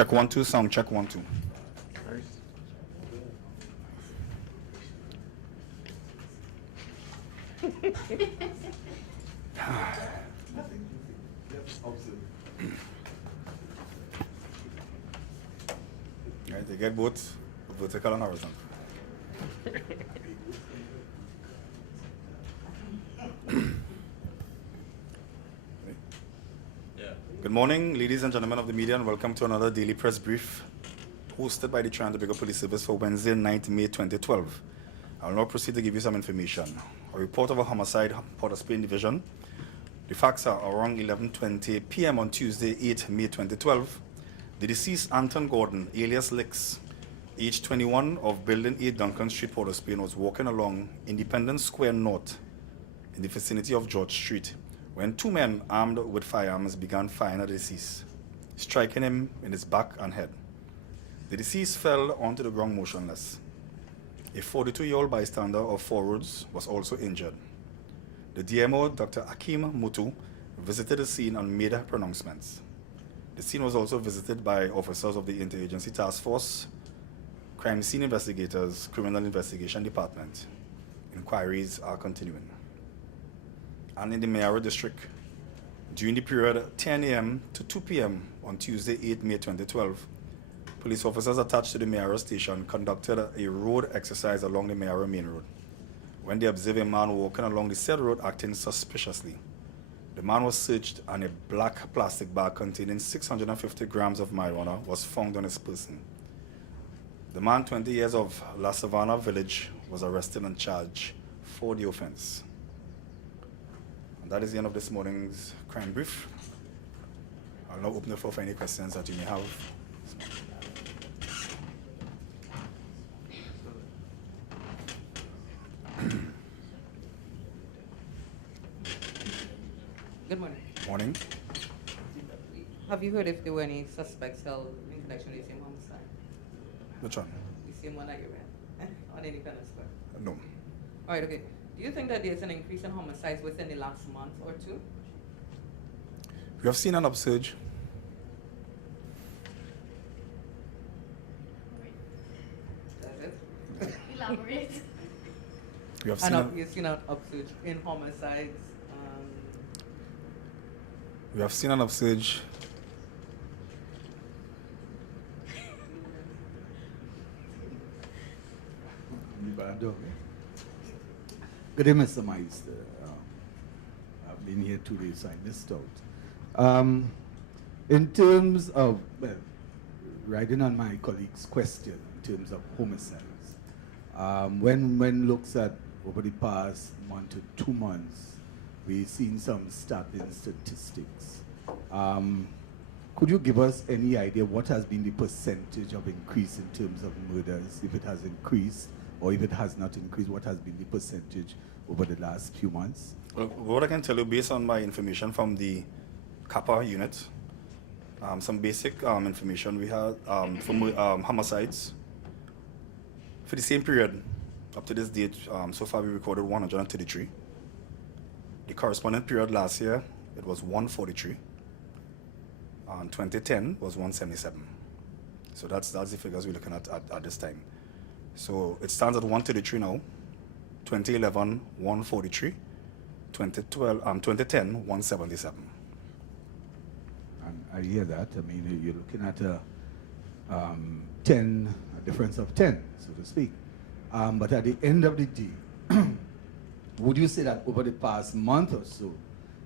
Check 1 2, sound check 1 2. Right, they get both vertical and horizontal. Good morning, ladies and gentlemen of the media, and welcome to another daily press brief hosted by the Toronto Police Service for Wednesday, 9th May 2012. I will now proceed to give you some information. A report of a homicide, Port of Spain Division. The facts are around 11:20 p.m. on Tuesday, 8th May 2012. The deceased Anton Gordon, alias Licks, age 21, of Building 8 Duncan Street, Port of Spain, was walking along Independence Square North in the vicinity of George Street when two men armed with firearms began firing at the deceased, striking him in his back and head. The deceased fell onto the ground motionless. A 42-year-old bystander of Four Roads was also injured. The DMO, Dr. Akim Mutu, visited the scene and made pronouncements. The scene was also visited by officers of the Interagency Task Force, Crime Scene Investigators, Criminal Investigation Department. Inquiries are continuing. And in the Mayaro District, during the period 10 a.m. to 2 p.m. on Tuesday, 8 May 2012, police officers attached to the Mayaro station conducted a road exercise along the Mayaro Main Road. When they observed a man walking along the said road acting suspiciously, the man was searched and a black plastic bag containing 650 grams of marijuana was found on his person. The man, 20 years of La Savannah Village, was arrested and charged for the offense. And that is the end of this morning's crime brief. I'll now open the floor for any questions that you may have. Good morning. Morning. Have you heard if there were any suspects held in connection with the same homicide? Which one? The same one that you ran on Independence Square? No. All right, okay. Do you think that there's an increase in homicides within the last month or two? We have seen an upsurge. That's it? Elaborate. We have seen You've seen an upsurge in homicides. We have seen an upsurge. Good day, Mr. Meister. I've been here 2 days, so I missed out. In terms of, well, riding on my colleague's question, in terms of homicides, when looks at over the past 1 to 2 months, we've seen some startling statistics. Could you give us any idea what has been the percentage of increase in terms of murders, if it has increased, or if it has not increased, what has been the percentage over the last few months? Well, what I can tell you based on my information from the CAPA unit, some basic information we had from homicides. For the same period, up to this date, so far we recorded 133. The corresponding period last year, it was 143. And 2010 was 177. So that's the figures we're looking at this time. So it stands at 133 now. 2011, 143. 2010, 177. And I hear that. I mean, you're looking at a difference of 10, so to speak. But at the end of the day, would you say that over the past month or so,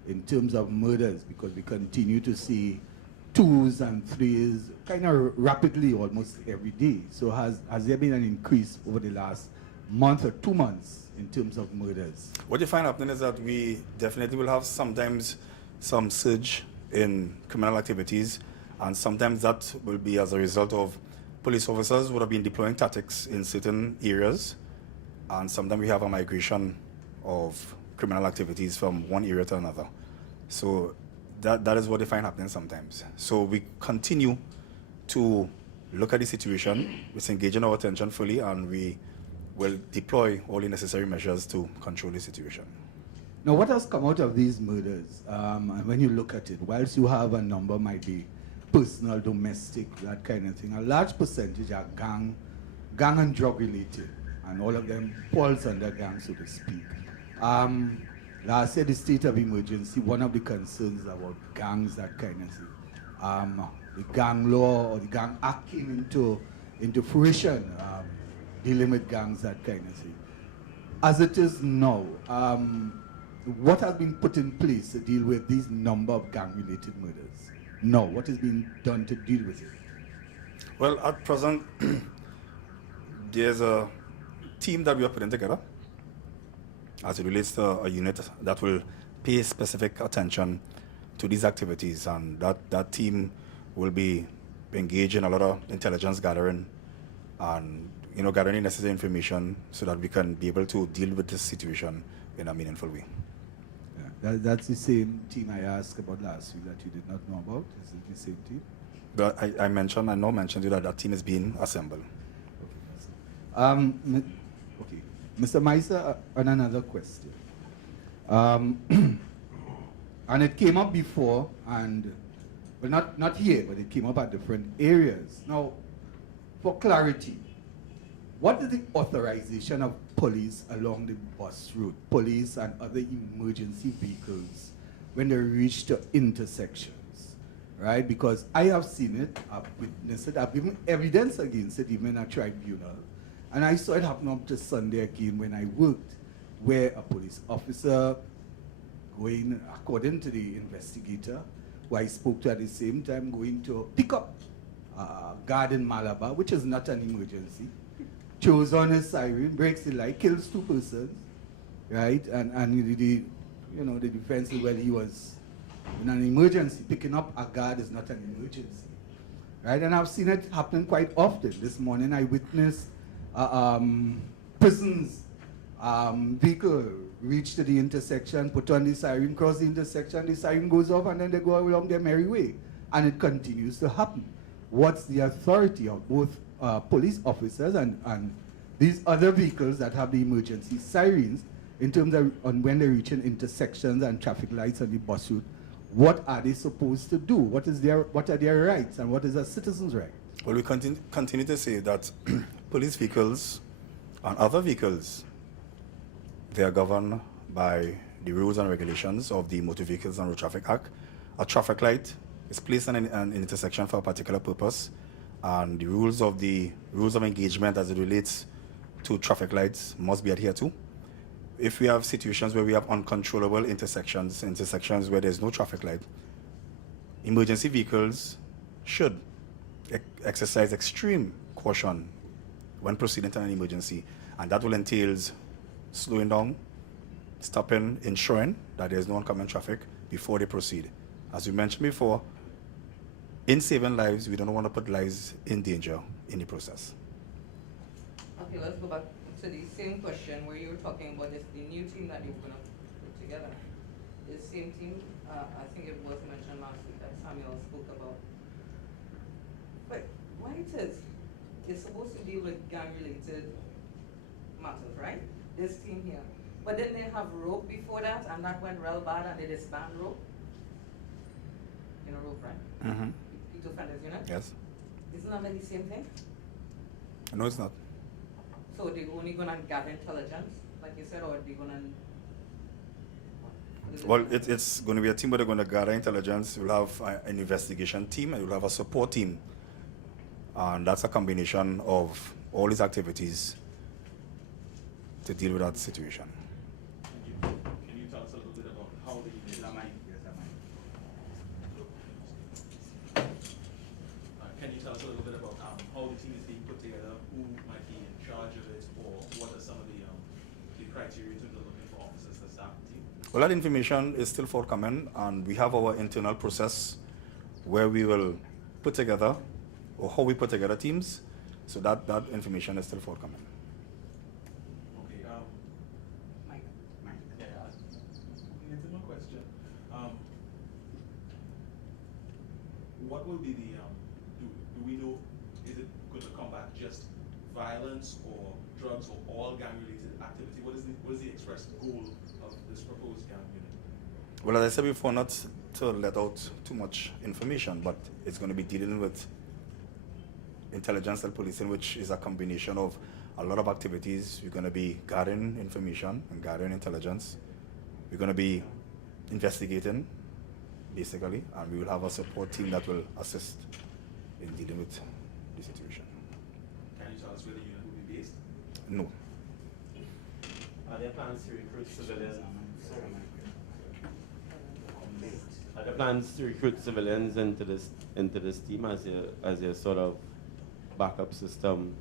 in terms of murders, because we continue to see 2s and 3s kind of rapidly almost every day, so has there been an increase over the last month or 2 months in terms of murders? What you find happening is that we definitely will have sometimes some surge in criminal activities, and sometimes that will be as a result of police officers would have been deploying tactics in certain areas, and sometimes we have a migration of criminal activities from one area to another. So that is what they find happening sometimes. So we continue to look at the situation, we're engaging our attention fully, and we will deploy all the necessary measures to control the situation. Now, what has come out of these murders? And when you look at it, whilst you have a number might be personal, domestic, that kind of thing. A large percentage are gang and drug related, and all of them falls under gang, so to speak. Last year, the state of emergency, one of the concerns about gangs, that kind of thing. The gang law or the gang act came into fruition, dealing with gangs, that kind of thing. As it is now, what has been put in place to deal with these number of gang-related murders? No, what is being done to deal with it? Well, at present, there's a team that we are putting together as it relates to a unit that will pay specific attention to these activities, and that team will be engaged in a lot of intelligence gathering and gathering necessary information so that we can be able to deal with this situation in a meaningful way. Yeah, that's the same team I asked about last week that you did not know about. Is it the same team? But I now mentioned to you that team is being assembled. Okay, Mr. Meiser, on another question. And it came up before, and well, not here, but it came up at different areas. Now, for clarity, what is the authorization of police along the bus route, police and other emergency vehicles, when they reach the intersections, right? Because I have seen it, I've witnessed it, I've given evidence against it, even in a tribunal. And I saw it happen up to Sunday again when I worked, where a police officer going, according to the investigator, who I spoke to at the same time, going to pick up a guard in Malabar, which is not an emergency, chose on his siren, breaks the light, kills 2 persons, right? And the defense is, well, he was in an emergency. Picking up a guard is not an emergency, right? And I've seen it happen quite often. This morning I witnessed prisons vehicle reach to the intersection, put on the siren, cross the intersection, the siren goes off, and then they go along their merry way. And it continues to happen. What's the authority of both police officers and these other vehicles that have the emergency sirens in terms of on when they reach in intersections and traffic lights on the bus route? What are they supposed to do? What are their rights, and what is a citizen's right? Well, we continue to say that police vehicles and other vehicles, they are governed by the rules and regulations of the Motor Vehicles and Road Traffic Act. A traffic light is placed in an intersection for a particular purpose, and the rules of engagement as it relates to traffic lights must be adhered to. If we have situations where we have uncontrollable intersections where there's no traffic light, emergency vehicles should exercise extreme caution when proceeding to an emergency, and that will entail slowing down, stopping, ensuring that there's no oncoming traffic before they proceed. As we mentioned before, in saving lives, we don't want to put lives in danger in the process. Okay, let's go back to the same question where you were talking about the new team that you're going to put together. The same team, I think it was mentioned last week that Samuel spoke about. But why it's supposed to deal with gang-related matters, right? This team here. But then they have rope before that, and that went real bad, and they disband rope. You know rope, right? Mm-hmm. Peter Offenders Unit? Yes. Isn't that like the same thing? No, it's not. So they're only gonna gather intelligence, like you said, or they're gonna... Well, it's going to be a team where they're going to gather intelligence. You'll have an investigation team, and you'll have a support team. And that's a combination of all these activities to deal with that situation. Can you tell us a little bit about how the Can you tell us a little bit about how the team is being put together, who might be in charge of it, or what are some of the criteria in terms of looking for officers to staff the team? Well, that information is still forthcoming, and we have our internal process where we will put together, or how we put together teams, so that information is still forthcoming. Okay, Mike. yeah, it's my question. What will be the, do we know, is it going to combat just violence or drugs or all gang-related activity? What is the express goal of this proposed gang unit? Well, as I said before, not to let out too much information, but it's going to be dealing with intelligence and policing, which is a combination of a lot of activities. We're going to be gathering information and gathering intelligence. We're going to be investigating, basically, and we will have a support team that will assist in dealing with the situation. Can you tell us where the unit will be based? No. Are there plans to recruit civilians? Are there plans to recruit civilians into this team as your sort of backup system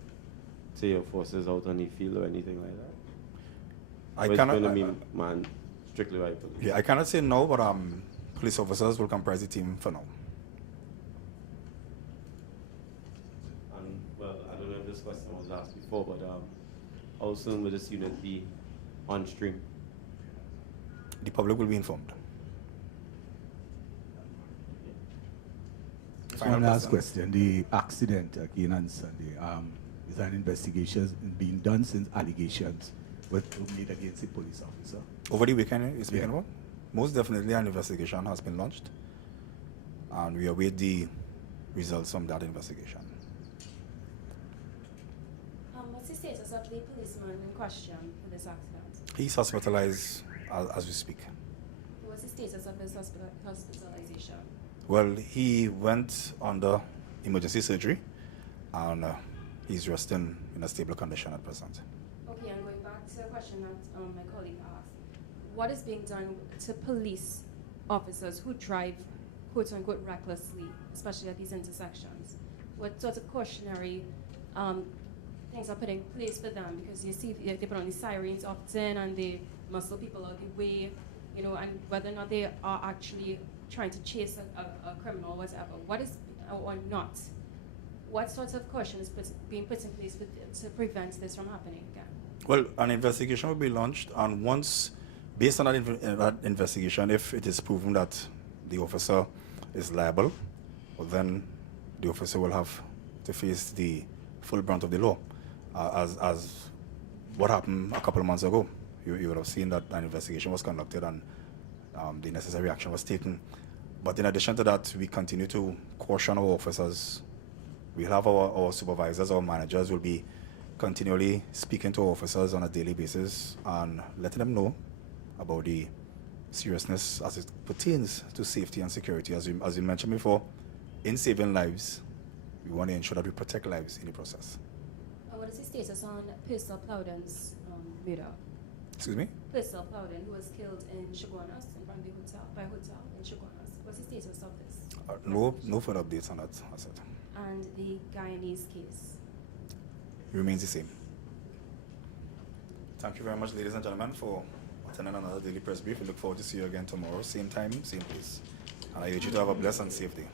to your forces out on the field or anything like that? I Or it's cannot. going to be manned strictly by police? Yeah, I cannot say no, but police officers will comprise the team for now. And well, I don't know if this question was asked before, but how soon will this unit be on stream? The public will be informed. Final One last question. The accident again on Sunday, is an investigation being done since allegations were made against the police officer? Over the weekend, you're speaking Yeah. about? Most definitely an investigation has been launched, and we await the results from that investigation. What's the status of the policeman in question for this accident? He's hospitalized as we speak. What's the status of his hospitalization? Well, he went under emergency surgery, and he's resting in a stable condition at present. Okay, and going back to a question that my colleague asked, what is being done to police officers who drive quote-unquote recklessly, especially at these intersections? What sort of cautionary things are put in place for them? Because you see they put on the sirens often and they muscle people out the way, you know, and whether or not they are actually trying to chase a criminal or whatever, what is, or not, what sort of caution is being put in place to prevent this from happening again? Well, an investigation will be launched, and once, based on that investigation, if it is proven that the officer is liable, well, then the officer will have to face the full brunt of the law, as what happened a couple of months ago. You would have seen that an investigation was conducted and the necessary action was taken. But in addition to that, we continue to caution our officers. We have our supervisors, our managers will be continually speaking to our officers on a daily basis and letting them know about the seriousness as it pertains to safety and security. As you mentioned before, in saving lives, we want to ensure that we protect lives in the process. What is the status on Pistol Plowden's murder? Excuse me? Pistol Plowden, who was killed in Chaguanas, in front of the hotel, by a hotel in Chaguanas. What's the status of this? No further updates on that asset. And the Guyanese case? Remains the same. Thank you very much, ladies and gentlemen, for attending another Daily Press Brief. We look forward to see you again tomorrow, same time, same place. And I urge you to have a blessed and safe day.